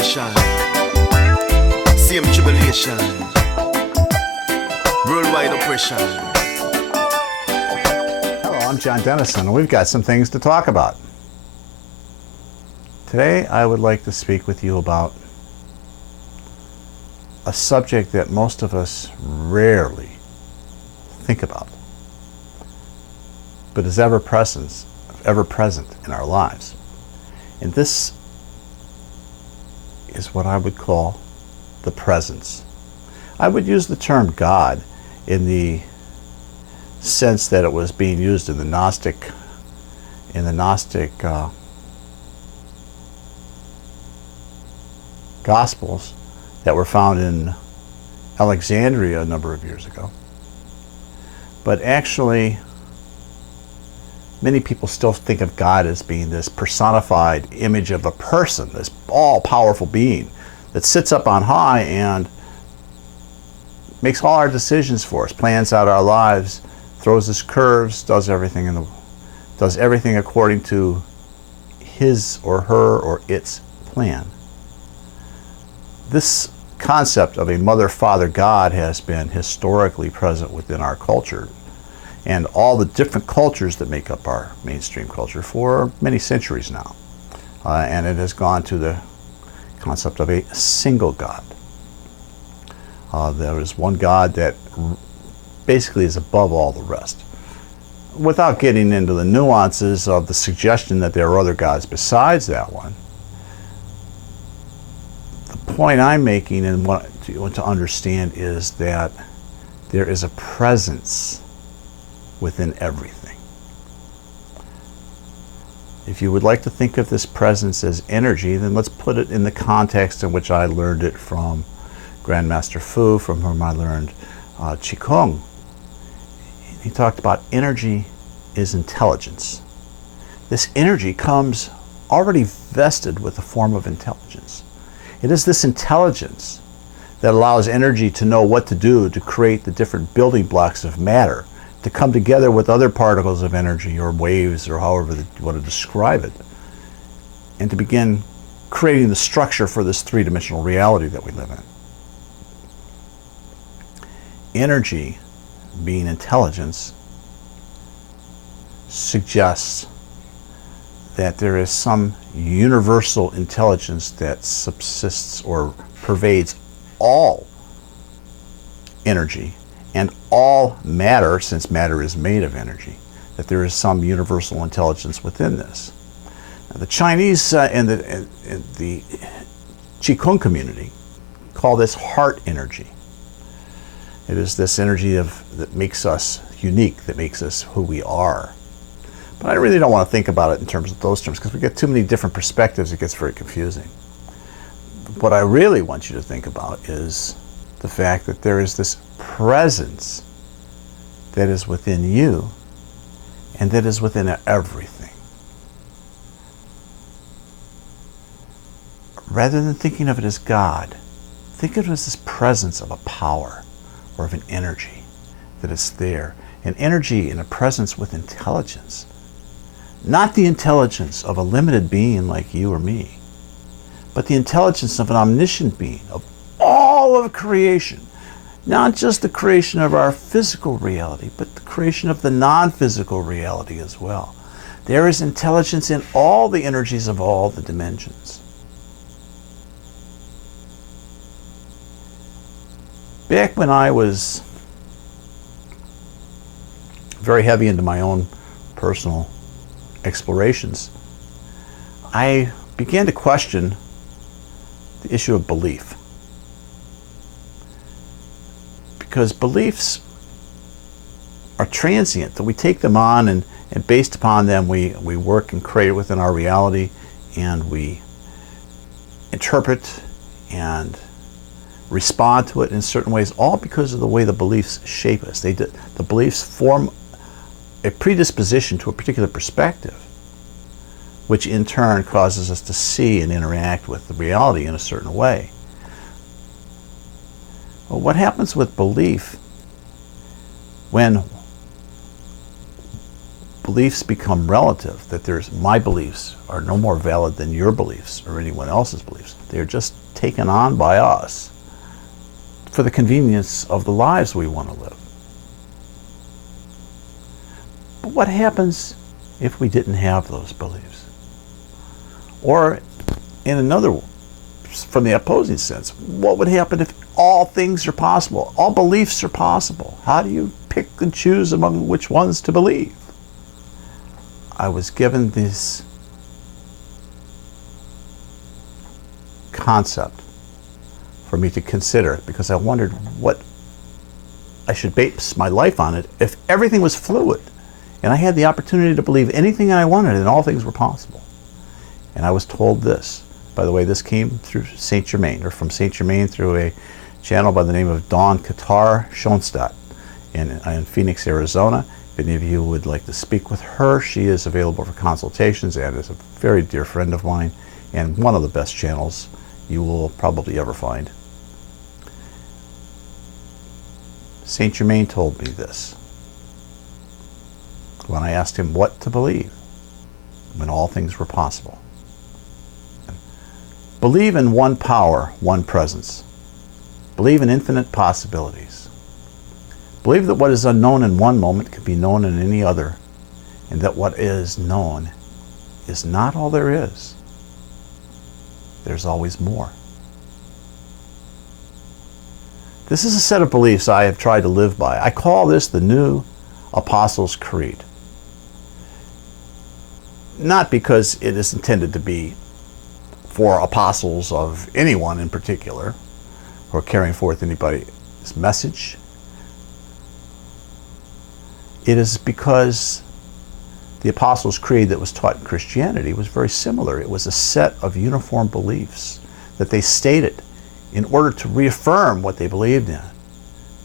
nation, same tribulation, worldwide oppression. Hello, I'm John Dennison, and we've got some things to talk about. Today, I would like to speak with you about a subject that most of us rarely think about, but is ever present in our lives. And this is what I would call the presence. I would use the term God in the sense that it was being used in the Gnostic Gospels that were found in Alexandria a number of years ago. But actually, many people still think of God as being this personified image of a person, this all-powerful being that sits up on high and makes all our decisions for us, plans out our lives, throws us curves, does everything according to his or her or its plan. This concept of a mother-father God has been historically present within our culture and all the different cultures that make up our mainstream culture for many centuries now. And it has gone to the concept of a single God. There is one God that basically is above all the rest. Without getting into the nuances of the suggestion that there are other gods besides that one, the point I'm making and what you want to understand is that there is a presence within everything. If you would like to think of this presence as energy, then let's put it in the context in which I learned it from Grandmaster Fu, from whom I learned Qigong. He talked about energy is intelligence. This energy comes already vested with a form of intelligence. It is this intelligence that allows energy to know what to do to create the different building blocks of matter, to come together with other particles of energy or waves or however you want to describe it, and to begin creating the structure for this three-dimensional reality that we live in. Energy, being intelligence, suggests that there is some universal intelligence that subsists or pervades all energy and all matter, since matter is made of energy, that there is some universal intelligence within this. Now, the Chinese and the Qigong community call this heart energy. It is this energy that makes us unique, that makes us who we are. But I really don't want to think about it in terms of those terms because we get too many different perspectives, it gets very confusing. What I really want you to think about is the fact that there is this presence that is within you and that is within everything. Rather than thinking of it as God, think of it as this presence of a power or of an energy that is there. An energy and a presence with intelligence. Not the intelligence of a limited being like you or me, but the intelligence of an omniscient being, of all of creation. Not just the creation of our physical reality, but the creation of the non-physical reality as well. There is intelligence in all the energies of all the dimensions. Back when I was very heavy into my own personal explorations, I began to question the issue of belief. Because beliefs are transient, that we take them on and based upon them we work and create within our reality, and we interpret and respond to it in certain ways, all because of the way the beliefs shape us. The beliefs form a predisposition to a particular perspective, which in turn causes us to see and interact with the reality in a certain way. Well, what happens with belief when beliefs become relative, that there's my beliefs are no more valid than your beliefs or anyone else's beliefs. They're just taken on by us for the convenience of the lives we want to live. But what happens if we didn't have those beliefs? Or in another, from the opposing sense, what would happen if all things are possible? All beliefs are possible. How do you pick and choose among which ones to believe? I was given this concept for me to consider because I wondered what I should base my life on it if everything was fluid and I had the opportunity to believe anything I wanted and all things were possible. And I was told this. By the way, this came through Saint Germain, or from Saint Germain through a channel by the name of Dawn Katar Schoenstatt in Phoenix, Arizona. If any of you would like to speak with her, she is available for consultations and is a very dear friend of mine and one of the best channels you will probably ever find. Saint Germain told me this when I asked him what to believe when all things were possible. Believe in one power, one presence. Believe in infinite possibilities. Believe that what is unknown in one moment can be known in any other, and that what is known is not all there is. There's always more. This is a set of beliefs I have tried to live by. I call this the New Apostles' Creed. Not because it is intended to be for apostles of anyone in particular, or carrying forth anybody's message. It is because the Apostles' Creed that was taught in Christianity was very similar. It was a set of uniform beliefs that they stated in order to reaffirm what they believed in.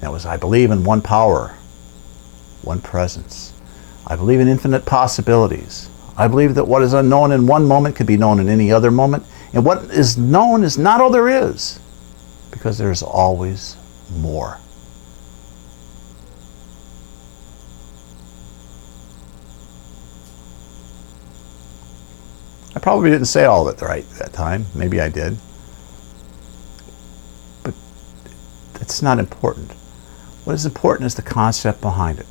That was, I believe in one power, one presence. I believe in infinite possibilities. I believe that what is unknown in one moment can be known in any other moment. And what is known is not all there is, because there is always more. I probably didn't say all of it right that time. Maybe I did. But that's not important. What is important is the concept behind it,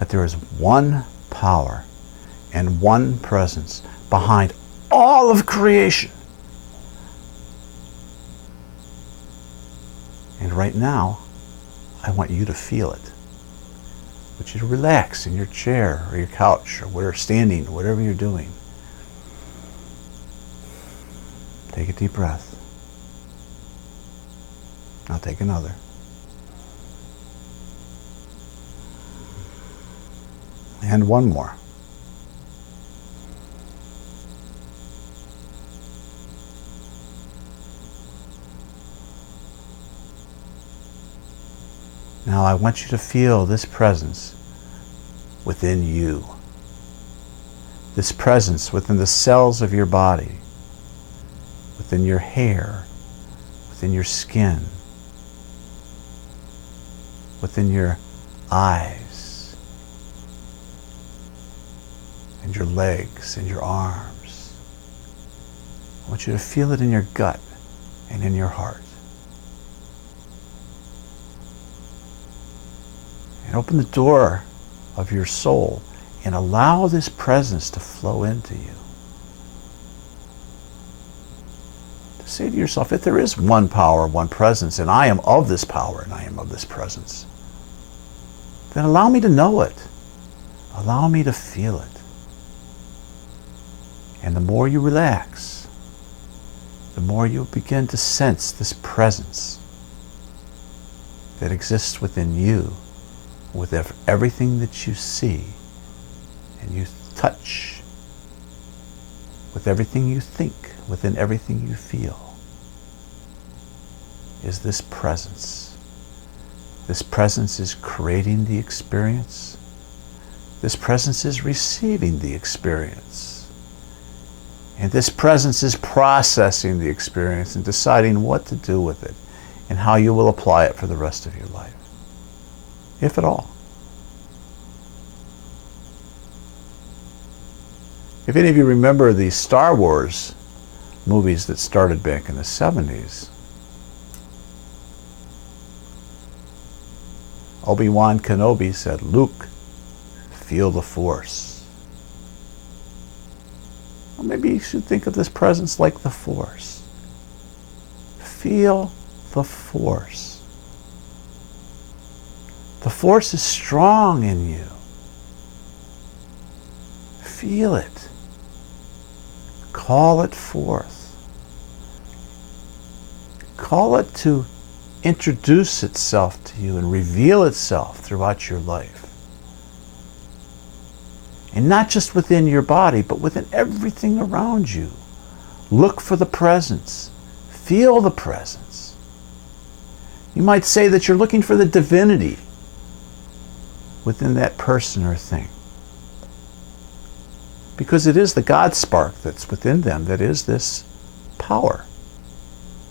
that there is one power and one presence behind all of creation. And right now, I want you to feel it. I want you to relax in your chair or your couch or where standing, whatever you're doing. Take a deep breath. Now take another. And one more. Now I want you to feel this presence within you. This presence within the cells of your body, within your hair, within your skin, within your eyes, and your legs and your arms. I want you to feel it in your gut and in your heart. And open the door of your soul and allow this presence to flow into you. To say to yourself, if there is one power, one presence, and I am of this power and I am of this presence, then allow me to know it. Allow me to feel it. And the more you relax, the more you begin to sense this presence that exists within you, with everything that you see and you touch, with everything you think, within everything you feel, is this presence. This presence is creating the experience. This presence is receiving the experience. And this presence is processing the experience and deciding what to do with it and how you will apply it for the rest of your life, if at all. If any of you remember the Star Wars movies that started back in the 70s, Obi-Wan Kenobi said, "Luke, feel the Force." Well, maybe you should think of this presence like the Force. Feel the Force. The Force is strong in you. Feel it. Call it forth. Call it to introduce itself to you and reveal itself throughout your life. And not just within your body, but within everything around you. Look for the presence. Feel the presence. You might say that you're looking for the divinity within that person or thing. Because it is the God spark that's within them that is this power.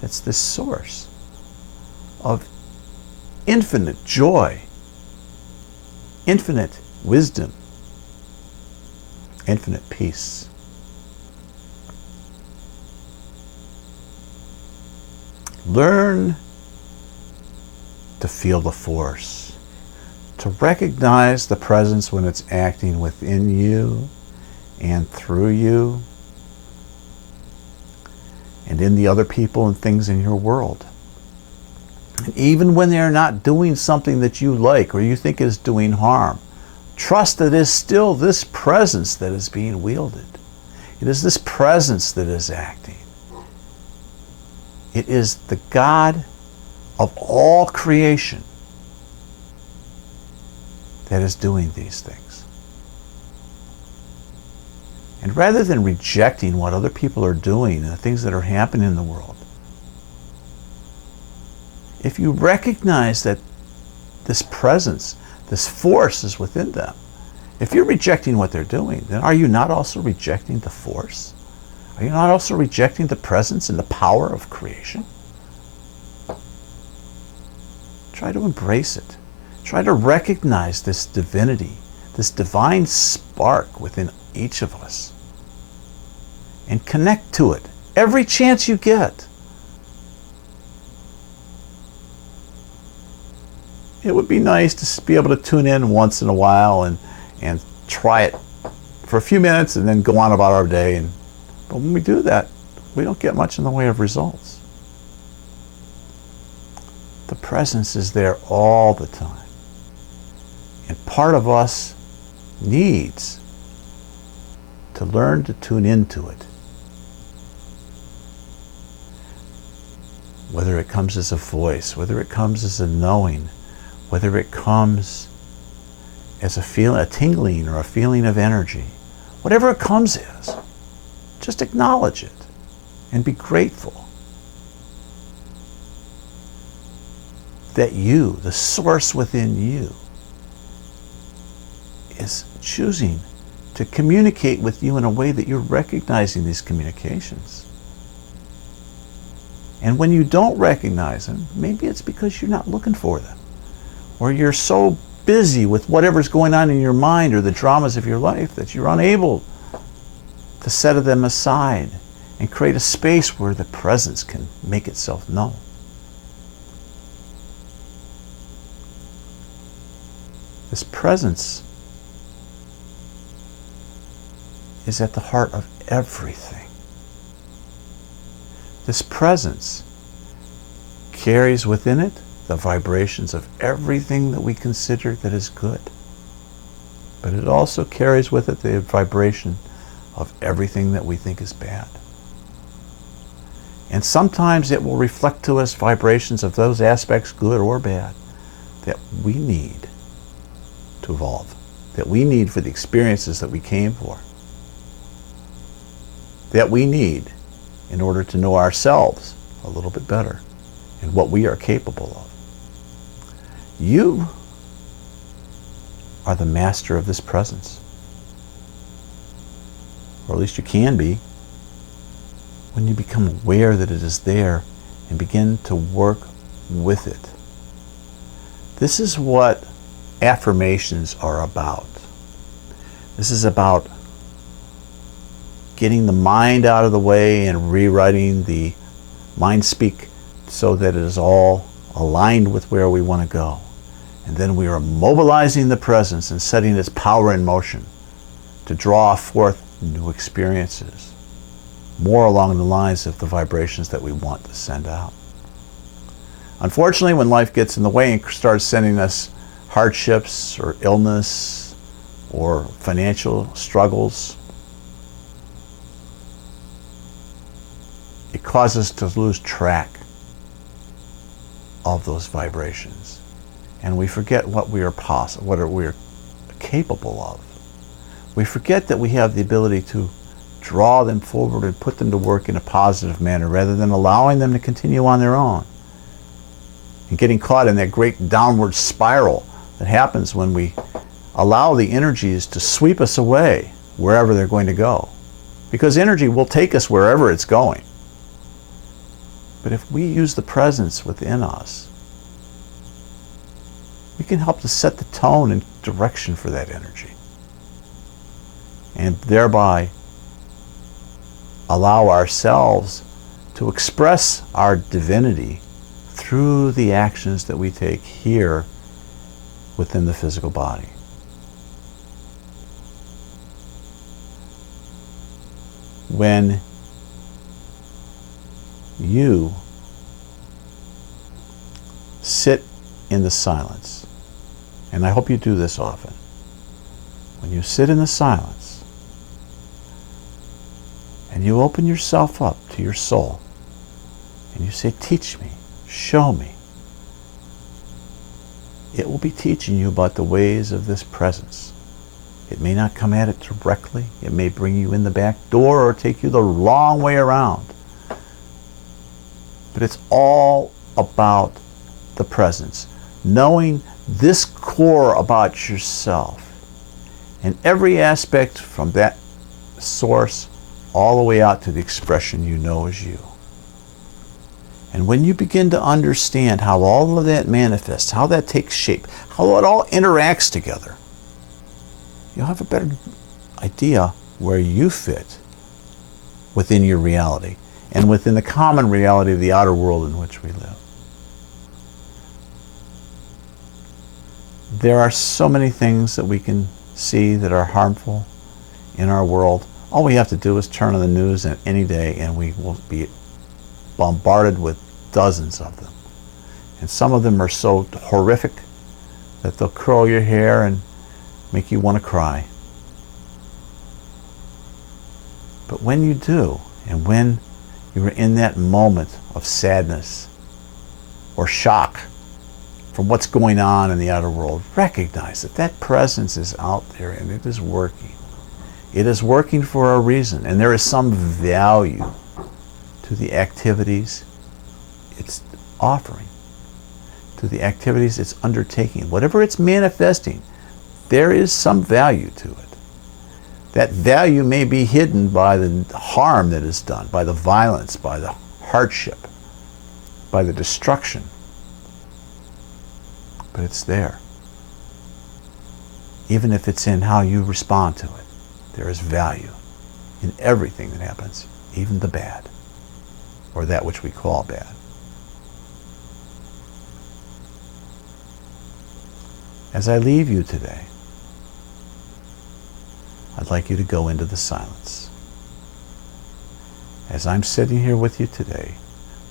That's this source of infinite joy, infinite wisdom, infinite peace. Learn to feel the force, to recognize the presence when it's acting within you and through you and in the other people and things in your world. And even when they're not doing something that you like or you think is doing harm, trust that it is still this presence that is being wielded. It is this presence that is acting. It is the God of all creation that is doing these things. And rather than rejecting what other people are doing and the things that are happening in the world, if you recognize that this presence, this force is within them, if you're rejecting what they're doing, then are you not also rejecting the force? Are you not also rejecting the presence and the power of creation? Try to embrace it. Try to recognize this divinity, this divine spark within each of us, and connect to it every chance you get. It would be nice to be able to tune in once in a while and try it for a few minutes and then go on about our day. But when we do that, we don't get much in the way of results. The presence is there all the time. And part of us needs to learn to tune into it. Whether it comes as a voice, whether it comes as a knowing, whether it comes as a feeling, a tingling or a feeling of energy, whatever it comes as, just acknowledge it and be grateful that you, the source within you, is choosing to communicate with you in a way that you're recognizing these communications. And when you don't recognize them, maybe it's because you're not looking for them, or you're so busy with whatever's going on in your mind or the dramas of your life that you're unable to set them aside and create a space where the presence can make itself known. This presence is at the heart of everything. This presence carries within it the vibrations of everything that we consider that is good. But it also carries with it the vibration of everything that we think is bad. And sometimes it will reflect to us vibrations of those aspects, good or bad, that we need to evolve, that we need for the experiences that we came for, that we need in order to know ourselves a little bit better and what we are capable of. You are the master of this presence, or at least you can be, when you become aware that it is there and begin to work with it. This is what affirmations are about. This is about getting the mind out of the way and rewriting the mind speak so that it is all aligned with where we want to go. And then we are mobilizing the presence and setting its power in motion to draw forth new experiences, more along the lines of the vibrations that we want to send out. Unfortunately, when life gets in the way and starts sending us hardships or illness or financial struggles, it causes us to lose track of those vibrations, and we forget what we are capable of. We forget that we have the ability to draw them forward and put them to work in a positive manner rather than allowing them to continue on their own and getting caught in that great downward spiral that happens when we allow the energies to sweep us away wherever they're going to go. Because energy will take us wherever it's going. But if we use the presence within us, we can help to set the tone and direction for that energy, and thereby allow ourselves to express our divinity through the actions that we take here within the physical body. When you sit in the silence, and I hope you do this often, when you sit in the silence and you open yourself up to your soul and you say, teach me, show me, it will be teaching you about the ways of this presence. It may not come at it directly. It may bring you in the back door or take you the long way around. But it's all about the presence. Knowing this core about yourself and every aspect from that source all the way out to the expression you know as you. And when you begin to understand how all of that manifests, how that takes shape, how it all interacts together, you'll have a better idea where you fit within your reality and within the common reality of the outer world in which we live. There are so many things that we can see that are harmful in our world. All we have to do is turn on the news any day and we will be bombarded with dozens of them. And some of them are so horrific that they'll curl your hair and make you want to cry. But when you do, and when you're in that moment of sadness or shock from what's going on in the outer world, recognize that that presence is out there and it is working. It is working for a reason, and there is some value to the activities it's offering, to the activities it's undertaking. Whatever it's manifesting, there is some value to it. That value may be hidden by the harm that is done, by the violence, by the hardship, by the destruction. But it's there. Even if it's in how you respond to it, there is value in everything that happens, even the bad, or that which we call bad. As I leave you today, I'd like you to go into the silence. As I'm sitting here with you today,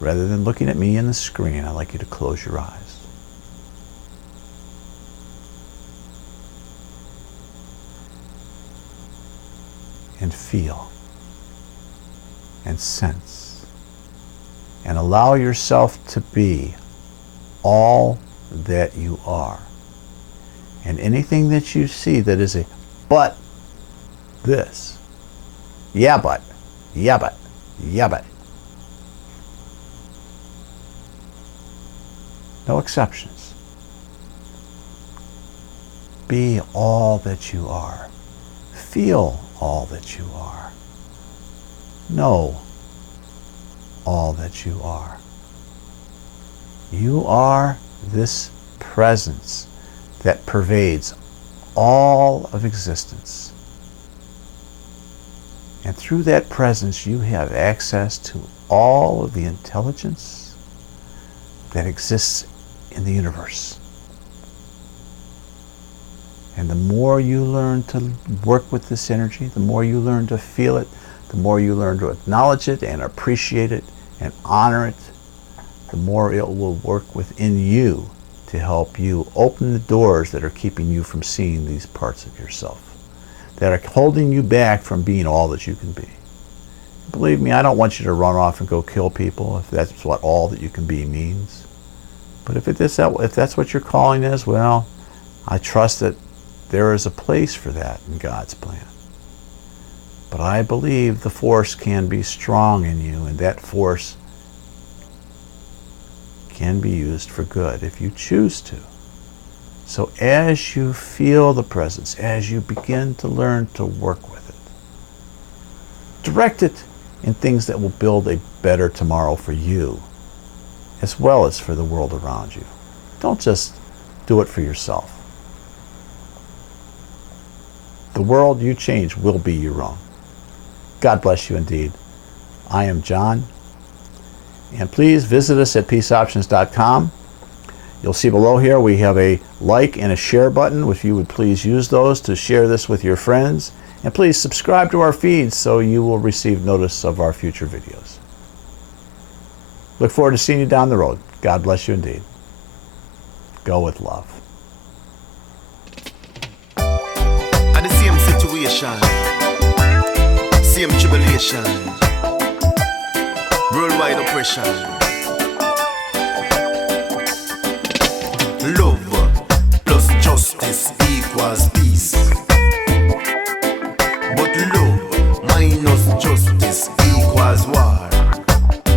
rather than looking at me in the screen, I'd like you to close your eyes. And feel and sense and allow yourself to be all that you are. And anything that you see that is a but this, yeah but, yeah but, yeah but. No exceptions. Be all that you are. Feel all that you are. Know all that you are. You are this presence that pervades all of existence. And through that presence, you have access to all of the intelligence that exists in the universe. And the more you learn to work with this energy, the more you learn to feel it, the more you learn to acknowledge it and appreciate it and honor it, the more it will work within you to help you open the doors that are keeping you from seeing these parts of yourself, that are holding you back from being all that you can be. Believe me, I don't want you to run off and go kill people if that's what all that you can be means. But if that's what your calling is, well, I trust that there is a place for that in God's plan. But I believe the force can be strong in you, and that force can be used for good if you choose to. So as you feel the presence, as you begin to learn to work with it, direct it in things that will build a better tomorrow for you, as well as for the world around you. Don't just do it for yourself. The world you change will be your own. God bless you indeed. I am John. And please visit us at PeaceOptions.com. You'll see below here we have a like and a share button. If you would please use those to share this with your friends. And please subscribe to our feed so you will receive notice of our future videos. Look forward to seeing you down the road. God bless you indeed. Go with love. At the same situation, same tribulation, worldwide oppression.